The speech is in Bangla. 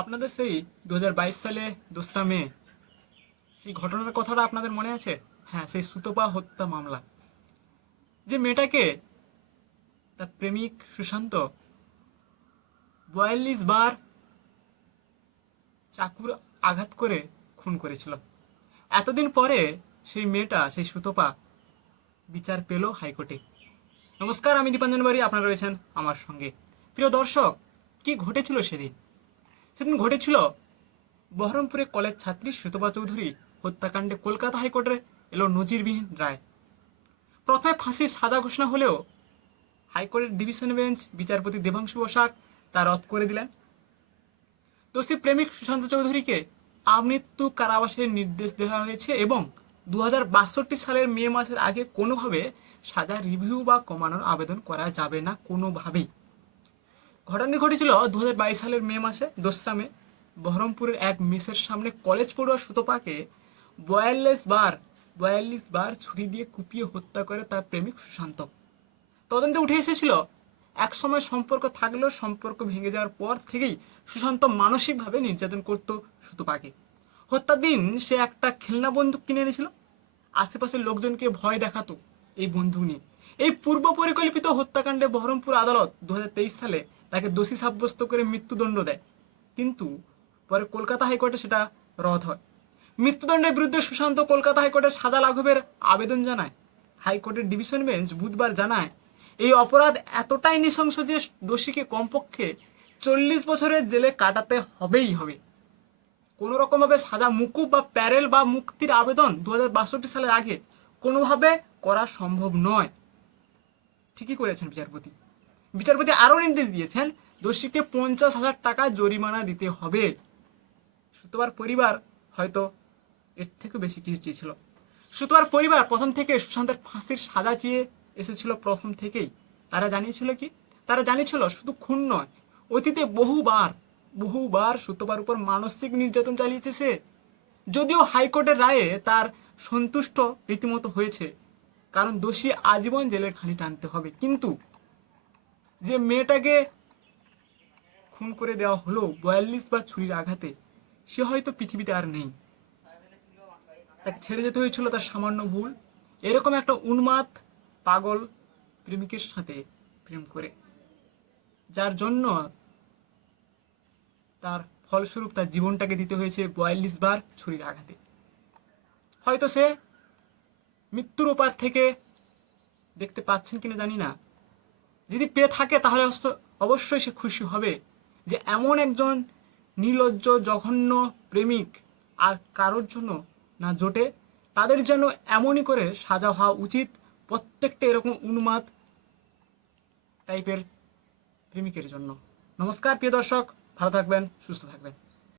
আপনাদের সেই দু হাজার বাইশ সালে দোসরা মে, সেই ঘটনার কথাটা আপনাদের মনে আছে? হ্যাঁ সেই সুতপা হত্যা মামলা। যে মেয়েটাকে তার প্রেমিক সুশান্ত বয়াল্লিশ বার চাকুর আঘাত করে খুন করেছিল। এতদিন পরে সেই মেয়েটা, সেই সুতপা বিচার পেল হাইকোর্টে। নমস্কার, আমি দীপাঞ্জন বাড়ি, আপনারা রয়েছেন আমার সঙ্গে। প্রিয় দর্শক, কি ঘটেছিল সেদিন? সেদিন ঘটেছিল, বহরমপুরে কলেজ ছাত্রী সুতপা চৌধুরী হত্যাকাণ্ডে কলকাতা হাইকোর্টে এলো নজিরবিহীন রায়। প্রথমে ফাঁসির সাজা ঘোষণা হলেও হাইকোর্টের ডিভিশন বেঞ্চ বিচারপতি দেবাংশু বসাক তা রদ করে দিলেন। দোষী প্রেমিক সুশান্ত চৌধুরীকে আমৃত্যু কারাবাসের নির্দেশ দেওয়া হয়েছে এবং দু সালের মে মাসের আগে কোনোভাবে সাজা রিভিউ বা কমানোর আবেদন করা যাবে না কোনোভাবেই। ঘটনাটি ঘটেছিল দু হাজার বাইশ সালের মে মাসে, দোসরা মে। বহরমপুরের এক মেসের সামনে কলেজ পড়ুয়া সুতপাকে বয়াল্লিশ বার বয়াল্লিশ বার ছুরি দিয়ে কুপিয়ে হত্যা করে তার প্রেমিক সুশান্ত। তদন্তে উঠে এসেছিল এক সময় সম্পর্ক থাকলেও সম্পর্ক ভেঙে যাওয়ার পর থেকেই সুশান্ত মানসিকভাবে নির্যাতন করত সুতপাকে। হত্যার দিন সে একটা খেলনা বন্দুক কিনে এনেছিল, আশেপাশের লোকজনকে ভয় দেখাতো এই বন্ধু নিয়ে। এই পূর্ব পরিকল্পিত হত্যাকাণ্ডে বহরমপুর আদালত দু হাজার তেইশ সালে তাকে দোষী সাব্যস্ত করে মৃত্যুদণ্ড দেয়। কিন্তু পরে কলকাতা হাইকোর্টে সেটা রদ হয়। মৃত্যুদণ্ডের বিরুদ্ধে সুশান্ত কলকাতা হাইকোর্টের সাদা লাঘবের আবেদন জানায়। হাইকোর্টের ডিভিশন বেঞ্চ বুধবার জানায়, এই অপরাধ এতটাই নৃশংস যে দোষীকে কমপক্ষে চল্লিশ বছরের জেলে কাটাতে হবেই হবে। কোনো রকমভাবে সাজা মুকুব বা প্যারেল বা মুক্তির আবেদন দু হাজার বাষট্টি সালের আগে কোনোভাবে করা সম্ভব নয়। ঠিকই করেছেন বিচারপতি। বিচারপতি আরও নির্দেশ দিয়েছেন, দোষীকে পঞ্চাশ হাজার টাকা জরিমানা দিতে হবে। সুতবার পরিবার হয়তো এর থেকে বেশি কিছু চেয়েছিল। সুতবার পরিবার প্রথম থেকে সুশান্তের ফাঁসির সাজা চেয়ে এসেছিল প্রথম থেকেই। তারা জানিয়েছিল কি? তারা জানিয়েছিল শুধু খুন নয়, অতীতে বহুবার বহুবার সুতবার উপর মানসিক নির্যাতন চালিয়েছে সে। যদিও হাইকোর্টের রায়ে তার সন্তুষ্ট রীতিমতো হয়েছে, কারণ দোষী আজীবন জেলের খানি টানতে হবে। কিন্তু যে মেয়েটাকে খুন করে দেওয়া হলো বয়াল্লিশ বা ছুরির আঘাতে, সে হয়তো পৃথিবীতে আর নেই। তাকে ছেড়ে যেতে হয়েছিল তার সামান্য ভুল। এরকম একটা উন্মাদ পাগল প্রেমিকের সাথে প্রেম করে, যার জন্য তার ফলস্বরূপ তার জীবনটাকে দিতে হয়েছে বয়াল্লিশ বার ছুরির আঘাতে। হয়তো সে মৃত্যুর ওপার থেকে দেখতে পাচ্ছেন কিনা জানি না। যদি পেয়ে থাকে, তাহলে অবশ্য- অবশ্যই সে খুশি হবে যে এমন একজন নির্লজ্জ, জঘন্য প্রেমিক আর কারোর জন্য না জোটে। তাদের যেন এমনই করে সাজা হওয়া উচিত। প্রত্যেকটা এরকম উন্মাদ টাইপের প্রেমিকের জন্য। নমস্কার, প্রিয় দর্শক। ভালো থাকবেন, সুস্থ থাকবেন।